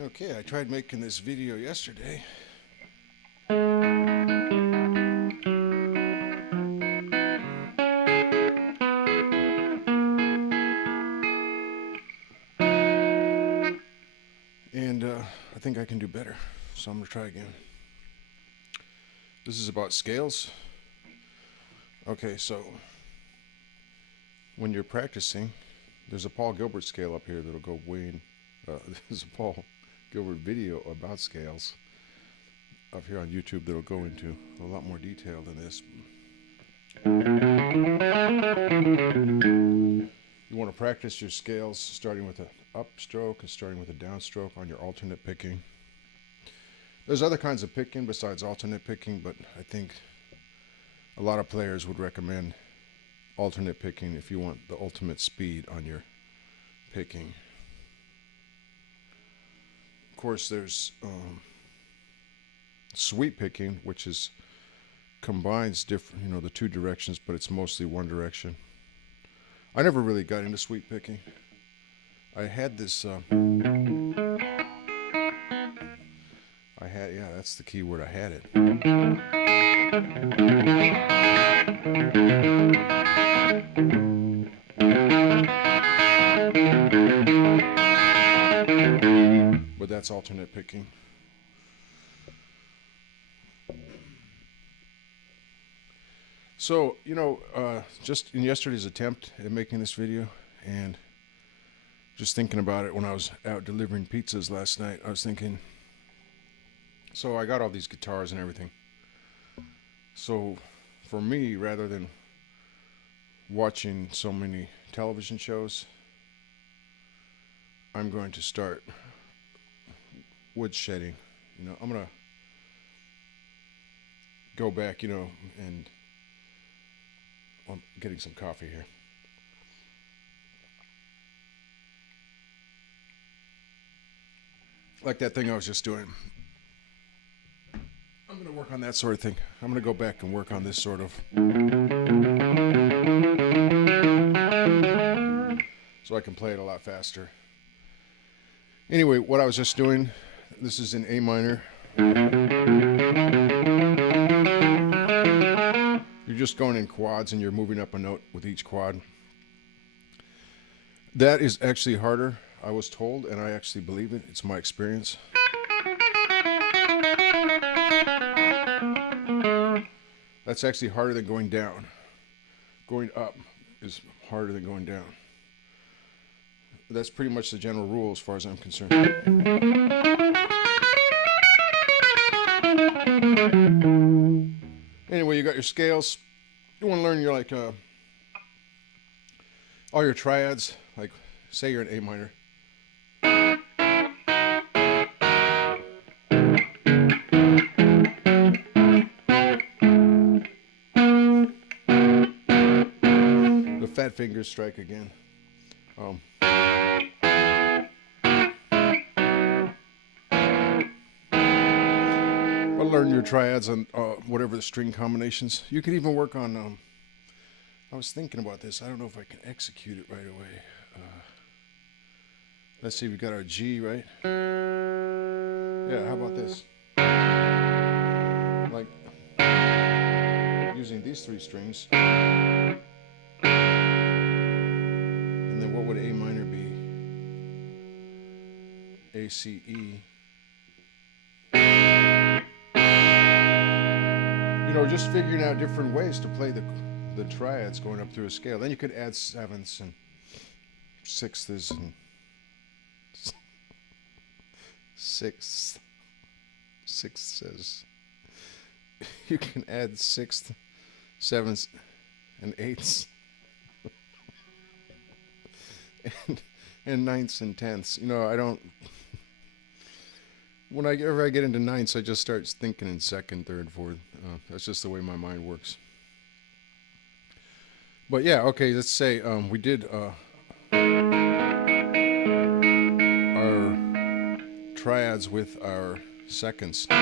Okay, I tried making this video yesterday. And I think I can do better, so I'm going to try again. This is about scales. Okay, so when you're practicing, there's a Paul Gilbert scale up here that'll go way in. There's a Paul Gilbert video about scales up here on YouTube that'll go into a lot more detail than this. You want to practice your scales starting with an upstroke and starting with a downstroke on your alternate picking. There's other kinds of picking besides alternate picking, but I think a lot of players would recommend alternate picking if you want the ultimate speed on your picking. Of course, there's sweep picking, which is combines different, the two directions, but it's mostly one direction. I never really got into sweep picking. I had this. Yeah, that's the key word. I had it. But that's alternate picking. So, just in yesterday's attempt at making this video and just thinking about it when I was out delivering pizzas last night, I was thinking, so I got all these guitars and everything. So for me, rather than watching so many television shows, I'm going to start woodshedding. I'm going to go back, and I'm getting some coffee here. Like that thing I was just doing. I'm going to work on that sort of thing. I'm going to go back and work on this sort of. So I can play it a lot faster. Anyway, what I was just doing, this is in A minor. You're just going in quads and you're moving up a note with each quad. That is actually harder, I was told, and I actually believe it. It's my experience. That's actually harder than going down. Going up is harder than going down. That's pretty much the general rule as far as I'm concerned. Anyway, you got your scales. You want to learn your all your triads. Like, say you're in A minor. The fat fingers strike again. Learn your triads on whatever the string combinations. You could even work on. I was thinking about this. I don't know if I can execute it right away. Let's see. We got our G, right? Yeah. How about this? Like using these three strings. And then what would A minor be? A, C, E. Just figuring out different ways to play the triads going up through a scale. Then you could add sevenths and sixths and sixths. You can add sixths, sevenths, and eighths, and ninths and tenths. I don't. Whenever I get into ninths, I just start thinking in second, third, fourth. That's just the way my mind works. But yeah, okay, let's say we did our triads with our seconds. You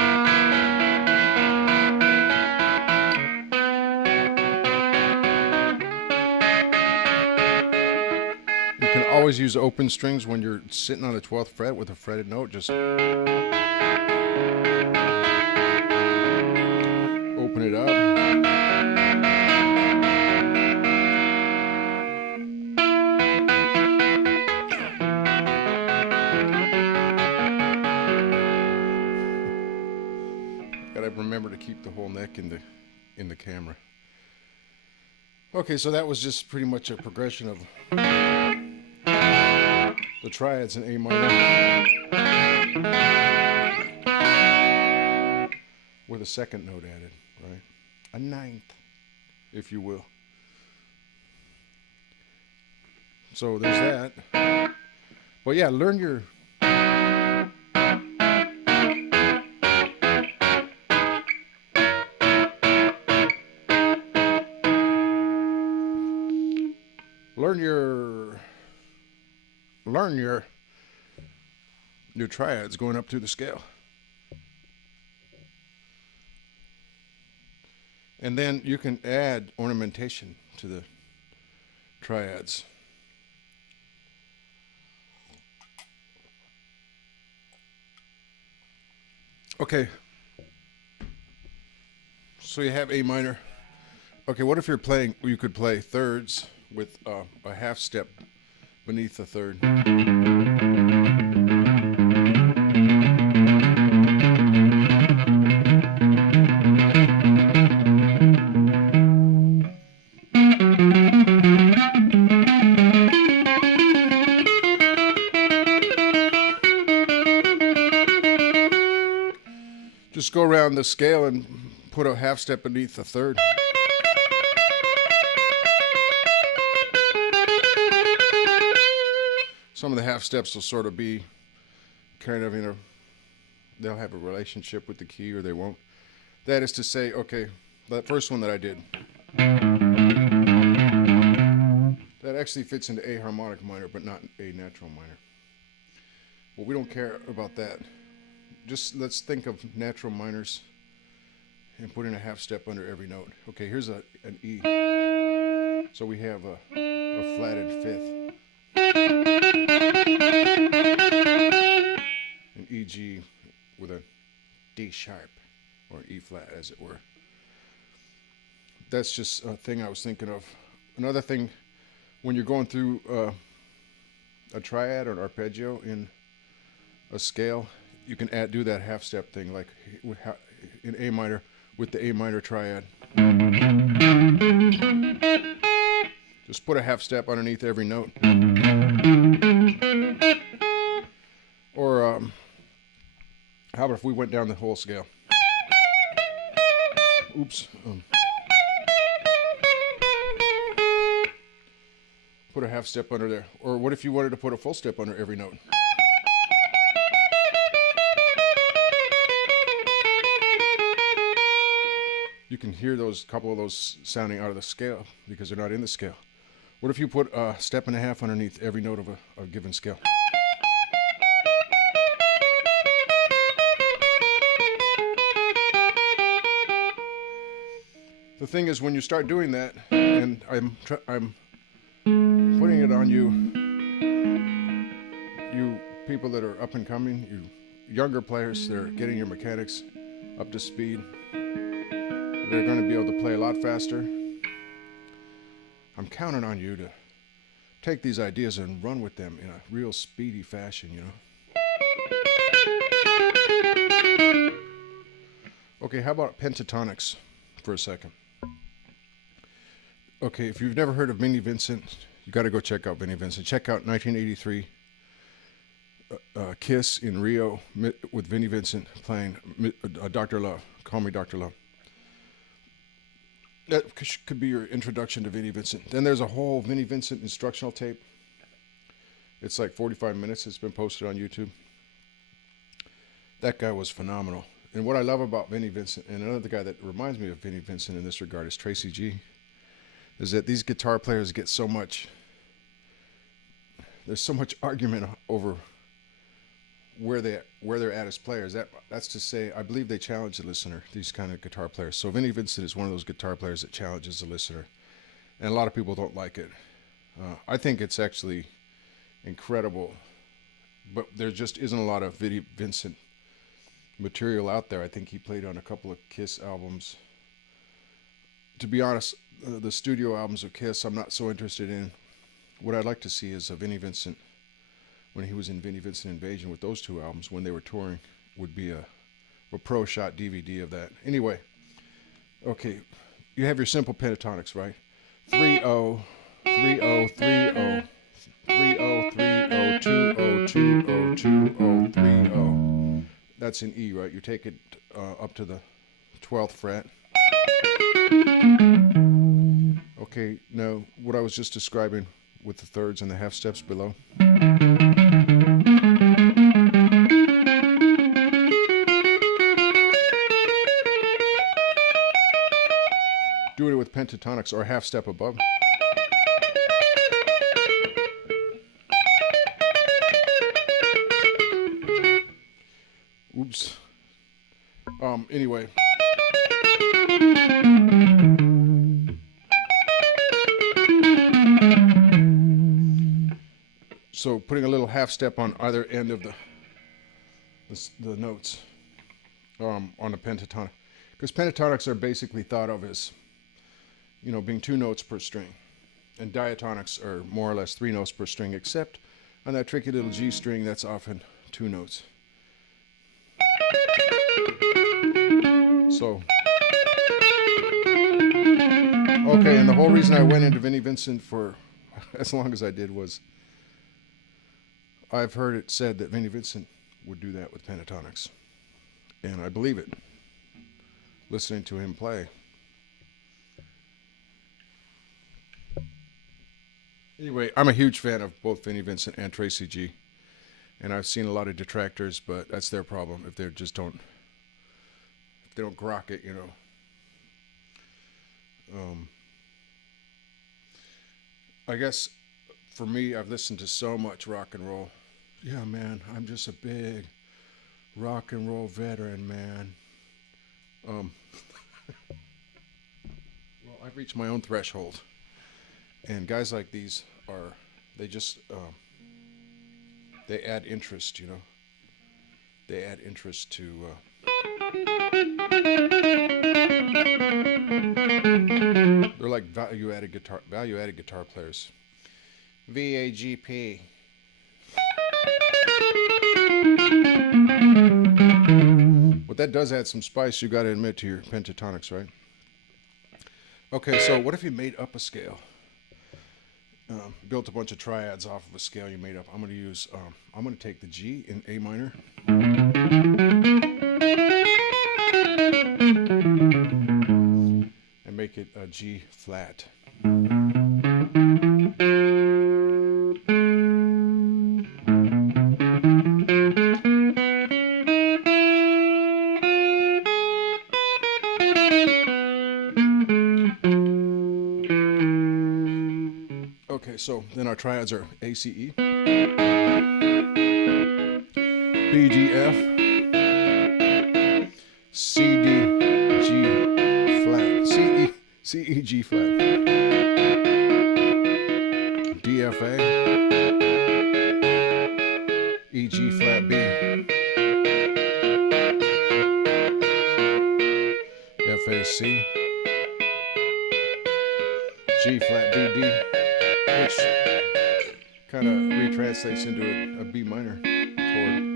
can always use open strings when you're sitting on the 12th fret with a fretted note. Just open it up. Gotta remember to keep the whole neck in the camera. Okay, so that was just pretty much a progression of the triads in A minor with a second note added, right? A ninth, if you will. So there's that. But yeah, learn your your triads going up through the scale. And then you can add ornamentation to the triads. Okay. So you have A minor. Okay, what if you're playing, you could play thirds with a half step beneath the third. Just go around the scale and put a half step beneath the third. Some of the half steps will sort of be kind of, they'll have a relationship with the key or they won't. That is to say, okay, that first one that I did, that actually fits into A harmonic minor, but not A natural minor. Well, we don't care about that. Just let's think of natural minors and put in a half step under every note. Okay, here's an E. So we have a flatted fifth. An E G with a D sharp, or E flat as it were. That's just a thing I was thinking of. Another thing, when you're going through a triad or an arpeggio in a scale, you can do that half step thing, like in A minor with the A minor triad. Just put a half step underneath every note. Or how about if we went down the whole scale? Oops. Put a half step under there. Or what if you wanted to put a full step under every note? You can hear those couple of those sounding out of the scale because they're not in the scale. What if you put a step and a half underneath every note of a given scale? The thing is, when you start doing that, and I'm putting it on you people that are up and coming, you younger players that are getting your mechanics up to speed, they're going to be able to play a lot faster. I'm counting on you to take these ideas and run with them in a real speedy fashion, Okay, how about pentatonics for a second? Okay, if you've never heard of Vinnie Vincent, you got to go check out Vinnie Vincent. Check out 1983 Kiss in Rio with Vinnie Vincent playing Dr. Love. Call Me Dr. Love. That could be your introduction to Vinnie Vincent. Then there's a whole Vinnie Vincent instructional tape. It's like 45 minutes. It's been posted on YouTube. That guy was phenomenal. And what I love about Vinnie Vincent, and another guy that reminds me of Vinnie Vincent in this regard is Tracy G, is that these guitar players get so much, there's so much argument over where they're at as players. That's to say, I believe they challenge the listener, these kind of guitar players. So Vinnie Vincent is one of those guitar players that challenges the listener. And a lot of people don't like it. I think it's actually incredible. But there just isn't a lot of Vincent material out there. I think he played on a couple of Kiss albums. To be honest, the studio albums of Kiss I'm not so interested in. What I'd like to see is a Vinnie Vincent, when he was in Vinnie Vincent Invasion with those two albums, when they were touring, would be a pro shot DVD of that. Anyway, okay, you have your simple pentatonics, right? 3-0, 3-0, 3-0, 3-0, 3-0, 2-0, 2-0, 2-0, 3-0. That's in E, right? You take it up to the 12th fret. Okay, now what I was just describing with the thirds and the half steps below. Doing it with pentatonics or a half step above. Oops. Anyway. So putting a little half step on either end of the notes on the pentatonic, because pentatonics are basically thought of as, you know, being 2 notes per string, and diatonics are more or less 3 notes per string, except on that tricky little G string that's often 2 notes. So, okay, and the whole reason I went into Vinnie Vincent for as long as I did was I've heard it said that Vinnie Vincent would do that with pentatonics, and I believe it, listening to him play. Anyway, I'm a huge fan of both Vinnie Vincent and Tracy G, and I've seen a lot of detractors, but that's their problem if they just don't, if they don't grok it, you know. I guess for me, I've listened to so much rock and roll. Yeah, man, I'm just a big rock and roll veteran, man. Well, I've reached my own threshold. And guys like these are, they just, they add interest, you know. They add interest to, they're like value-added guitar players. VAGP. But that does add some spice, you got to admit, to your pentatonics, right? Okay, so what if you made up a scale? Built a bunch of triads off of a scale you made up. I'm going to use, I'm going to take the G in A minor. And make it a G flat. Okay, so then our triads are A, C, E, B, D, F, C, D, G flat, C, E, G flat, D, F, A, E, G flat, B, F, A, C, G flat, D, D, which kind of retranslates into a B minor chord.